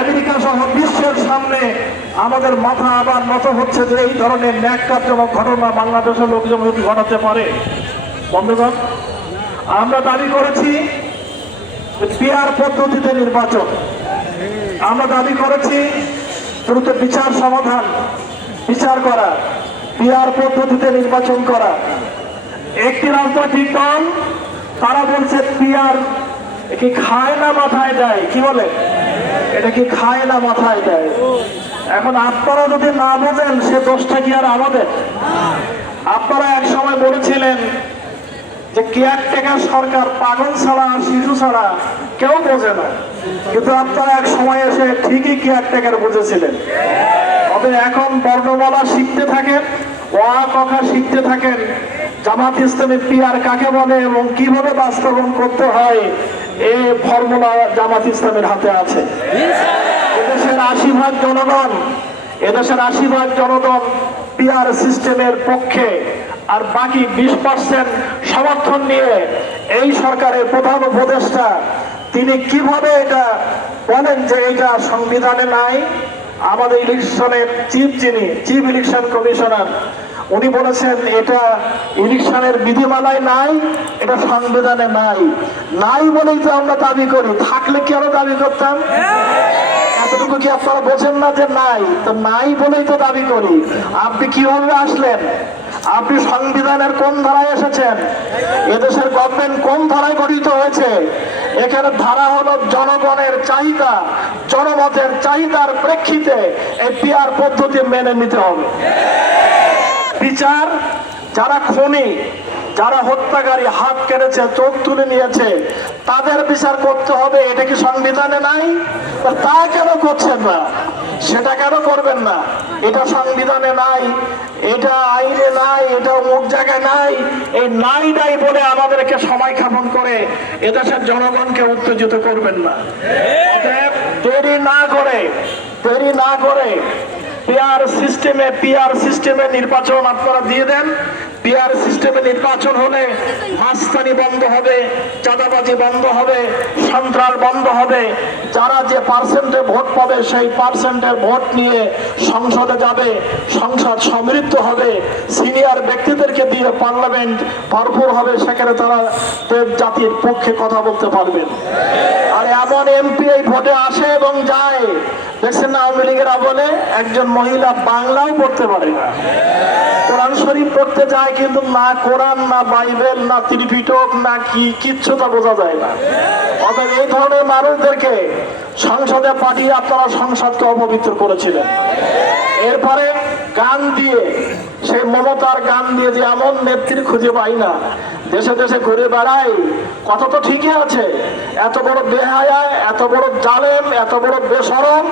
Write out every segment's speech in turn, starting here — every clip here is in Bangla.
আমেরিকা সহ বিশ্বের সামনে আমাদের মাথা আবার নত হচ্ছে যে এই ধরনের ন্যাক্কারজনক ঘটনা বাংলাদেশের লোকজন ঘটাতে পারে। বন্ধুগণ, আমরা দাবি করেছি পিয়ার পদ্ধতিতে নির্বাচন। আমরা দাবি করেছি দ্রুত বিচার সমাধান, বিচার করা পিয়ার পদ্ধতিতে নির্বাচন করা। একটি রাজনৈতিক দল, তারা বলছে পিয়ার কি খায় না মাথায় যায় কি বলে? এটা কি খায় না মাথায় দেয়। এখন আপনারা যদি না বোঝেন, সে দোষটা কি আর আমাদের? আপনারা এক সময় বলেছিলেন যে কেয়ারটেকার সরকার পাগল ছাড়া আর শিশু ছাড়া কেউ বোঝে না। কিন্তু আপনারা এক সময় এসে ঠিকই কেয়ারটেকার বুঝেছিলেন। তবে এখন বর্ণমালা শিখতে থাকেন, ওয়া কথা শিখতে থাকেন জামাত ইসলামী পিয়ার কাকে বলে এবং কীভাবে বাস্তবায়ন করতে হয় এই ফর্মুলা জামাত ইসলামের হাতে আছে। এদেশের আশি ভাগ জনগণ, এদেশের আশি ভাগ জনগণ পিআর সিস্টেমের পক্ষে, আর বাকি বিশ পার্সেন্ট সমর্থন নিয়ে এই সরকারের প্রধান উপদেষ্টা, তিনি কীভাবে এটা বলেন যে এটা সংবিধানে নাই? আমাদের ইলেকশনের চিফ যিনি, চিফ ইলেকশন কমিশনার উনি বলেছেন, এটা ইলেকশনের বিধিমালায় নাই, এটা সংবিধানে নাই। নাই বলেই তো আমরা দাবি করি। থাকলে কেন দাবি করতাম? এতটুকু কি আপনারা বোঝেন না যে নাই? তো নাই বলেই তো দাবি করি। আপনি কীভাবে আসলেন? আপনি সংবিধানের কোন ধারায় এসেছেন? এদেশের গভর্নমেন্ট কোন ধারায় গঠিত হয়েছে? এখানে ধারা হলো জনগণের চাহিদা, জনমতের চাহিদার প্রেক্ষিতে এই পিআর পদ্ধতি মেনে নিতে হবে। বিচার, যারা খনি, যারা হত্যাকারী হাত কেটেছে, চোখ তুলে নিয়েছে, তাদের বিচার করতে হবে, এটা কি সংবিধানে নাই? তা কেন করছেন না? সেটা কেন করবেন না? এটা সংবিধানে নাই, এটা আইনে নাই, এটা অমুক জায়গায় নাই, এই নাই নাই বলে আমাদেরকে সময় খাপন করে এদেশের জনগণকে উত্তেজিত করবেন না। দেরি না করে, দেরি না করে পিআর সিস্টেমে পিয়ার সিস্টেমে নির্বাচন আপনারা দিয়ে দেন। পিআর সিস্টেমে নির্বাচন হলে মাস্তানি বন্ধ হবে, চাঁদাবাজি বন্ধ হবে, সন্ত্রাস বন্ধ হবে। যারা যে পার্সেন্টে ভোট পাবে, সেই পার্সেন্টের ভোট নিয়ে সংসদে যাবে, সংসদ সমৃদ্ধ হবে। সিনিয়র ব্যক্তিদেরকে দিয়ে পার্লামেন্ট ভরপুর হবে, সেখানে তারা দেব জাতির পক্ষে কথা বলতে পারবেন। আর এমন এমপি এই ভোটে আসে এবং যায়। দেখছেন না, আওয়ামী লীগের আমলে একজন মহিলা বাংলাও পড়তে পারে না। কোরআন শরীফ পড়তে যায় কিন্তু না কোরআন, না বাইবেল, না ত্রিপিটক, না কি, কিচ্ছু তা বোঝা যায় না। অর্থাৎ এই ধরনের মানুষদেরকে সংসদে পাঠিয়ে আপনারা সংসদকে অপবিত্র করেছিলেন। এরপরে গান দিয়ে, সেই মমতার গান দিয়ে যে এমন নেত্রী খুঁজে পাই না, দেশে দেশে ঘুরে বেড়াই, কথা তো ঠিকই আছে। এত বড় বেহায়া এত বড় জালেম, এত বড় বেসরম,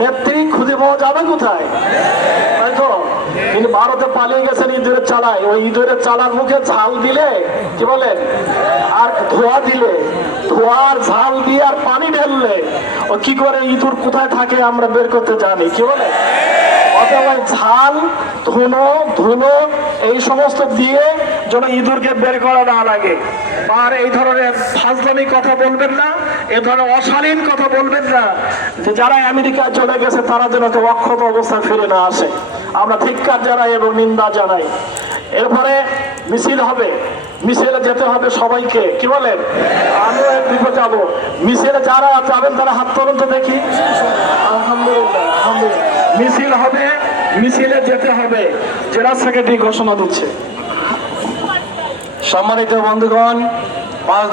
নেত্রী খুঁজে পাওয়া যাবে কোথায়? তাই তো? তিনি ভারতে পালিয়ে গেছেন ইঁদুরের চালায়। ওই ইঁদুরের চালার মুখে ঝাল দিলে, কি বলেন? আর ধোয়া দিলে, ধোয়ার ঝাল দিয়ে আর পানি ঢেললে, ও কি করে ইঁদুর কোথায় থাকে আমরা বের করতে জানি, কি বলে অথবা ঝাল, ধুনো ধুনো এই সমস্ত দিয়ে যেন ইঁদুরকে বের করা না লাগে। আর এই ধরনের ফাজলামি কথা বলবেন না, এ ধরনের অশালীন কথা বলবেন না, যে যারা আমেরিকা চলে গেছে, তারা যেন অক্ষত অবস্থায় ফিরে না আসে। আমরা ধিক্কার জানাই এবং নিন্দা জানাই। এরপরে মিছিল হবে। মিছিলে যেতে হবে সবাইকে। কি বলেন? আমিও এক দিকে যাব। মিছিলে যারা যাবেন তারা হাত তুলুন তো দেখি। আলহামদুলিল্লাহ আলহামদুলিল্লাহ। মিছিল হবে, মিছিলে যেতে হবে। জেলা সেক্রেটারি ঘোষণা দিচ্ছে। সম্মানিত বন্ধুগণ, পাঁচ